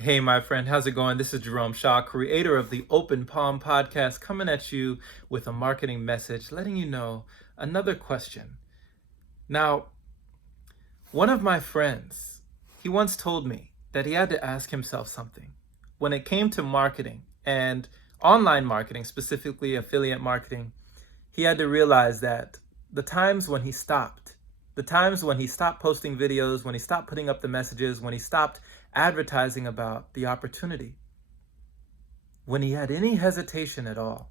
Hey, my friend, how's it going? This is Jerome Shaw, creator of the Open Palm podcast, coming at you with a marketing message, letting you know another question. Now, one of my friends, he once told me that he had to ask himself something. When it came to marketing and online marketing, specifically affiliate marketing, he had to realize that the times when he stopped, the times when he stopped posting videos, when he stopped putting up the messages, when he stopped advertising about the opportunity, when he had any hesitation at all,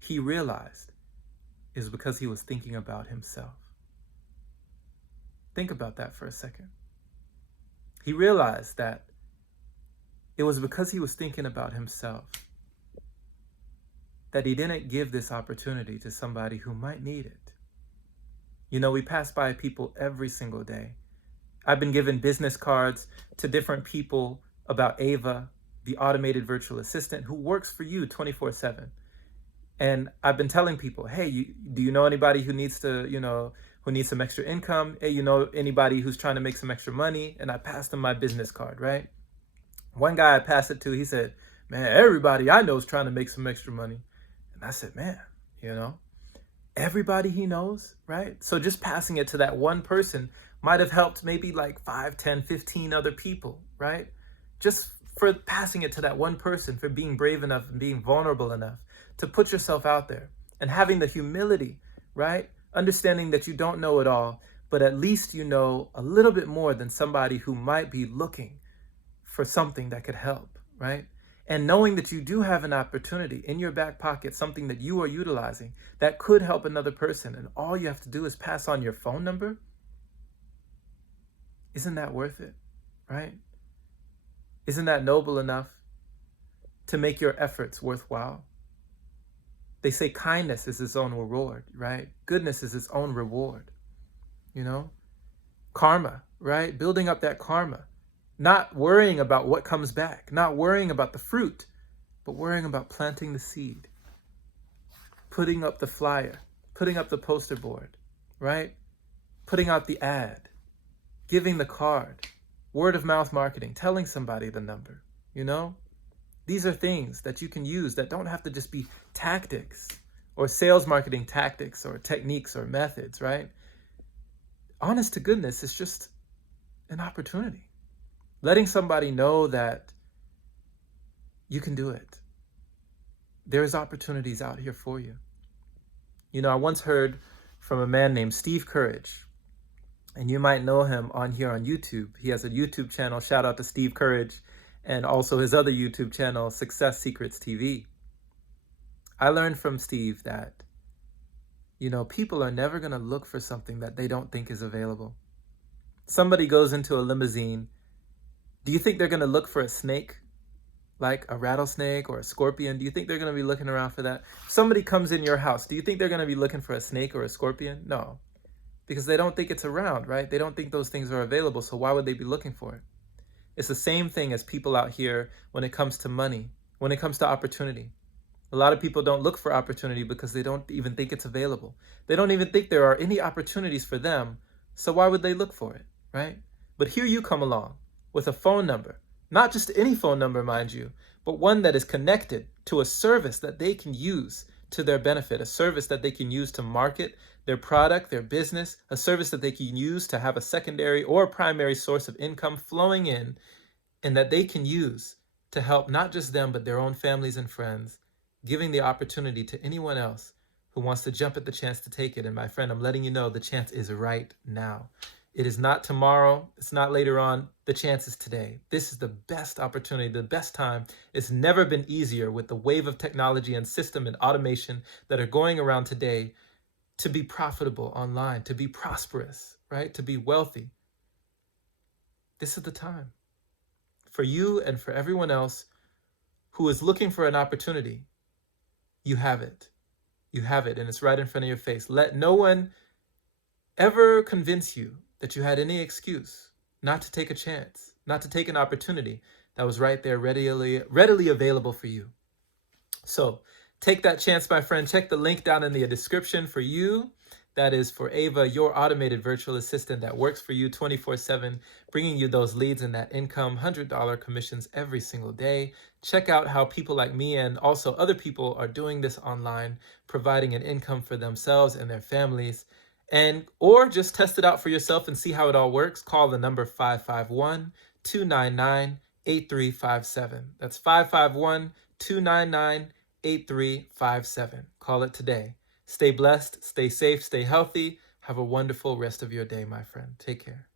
he realized is because he was thinking about himself. Think about that for a second. He realized that it was because he was thinking about himself that he didn't give this opportunity to somebody who might need it. You know, we pass by people every single day. I've been given business cards to different people about Ava, the automated virtual assistant who works for you 24/7. And I've been telling people, hey, do you know anybody who needs to, who needs some extra income? Hey, you know anybody who's trying to make some extra money? And I passed them my business card, right? One guy I passed it to, he said, man, everybody I know is trying to make some extra money. And I said, man, everybody he knows, right? So just passing it to that one person might have helped maybe like 5, 10, 15 other people, right? Just for passing it to that one person, for being brave enough and being vulnerable enough to put yourself out there and having the humility, right? Understanding that you don't know it all, but at least you know a little bit more than somebody who might be looking for something that could help, right? And knowing that you do have an opportunity in your back pocket, something that you are utilizing that could help another person, and all you have to do is pass on your phone number. Isn't that worth it, right? Isn't that noble enough to make your efforts worthwhile? They say kindness is its own reward, right? Goodness is its own reward, Karma, right? Building up that karma. Not worrying about what comes back, not worrying about the fruit, but worrying about planting the seed, putting up the flyer, putting up the poster board, right? Putting out the ad, giving the card, word of mouth marketing, telling somebody the number, These are things that you can use that don't have to just be tactics or sales marketing tactics or techniques or methods, right? Honest to goodness, it's just an opportunity. Letting somebody know that you can do it. There's opportunities out here for you. I once heard from a man named Steve Courage, and you might know him on here on YouTube. He has a YouTube channel, shout out to Steve Courage, and also his other YouTube channel, Success Secrets TV. I learned from Steve that, people are never going to look for something that they don't think is available. Somebody goes into a limousine. Do you think they're going to look for a snake, like a rattlesnake or a scorpion? Do you think they're going to be looking around for that? If somebody comes in your house, do you think they're going to be looking for a snake or a scorpion? No, because they don't think it's around, right? They don't think those things are available, so why would they be looking for it? It's the same thing as people out here when it comes to money, when it comes to opportunity. A lot of people don't look for opportunity because they don't even think it's available. They don't even think there are any opportunities for them, so why would they look for it, right? But here you come along with a phone number, not just any phone number, mind you, but one that is connected to a service that they can use to their benefit, a service that they can use to market their product, their business, a service that they can use to have a secondary or primary source of income flowing in, and that they can use to help not just them, but their own families and friends, giving the opportunity to anyone else who wants to jump at the chance to take it. And my friend, I'm letting you know the chance is right now. It is not tomorrow. It's not later on. The chance is today. This is the best opportunity, the best time. It's never been easier with the wave of technology and system and automation that are going around today to be profitable online, to be prosperous, right? To be wealthy. This is the time for you and for everyone else who is looking for an opportunity. You have it. You have it, and it's right in front of your face. Let no one ever convince you that you had any excuse not to take a chance, not to take an opportunity that was right there readily available for you. So take that chance, my friend. Check the link down in the description for you That is for Ava, your automated virtual assistant that works for you 24/7, bringing you those leads and that income, $100 commissions every single day. Check out how people like me and also other people are doing this online, providing an income for themselves and their families. And or just test it out for yourself and see how it all works. Call the number 551-299-8357. That's 551-299-8357. Call it today. Stay blessed, stay safe, stay healthy. Have a wonderful rest of your day, my friend. Take care.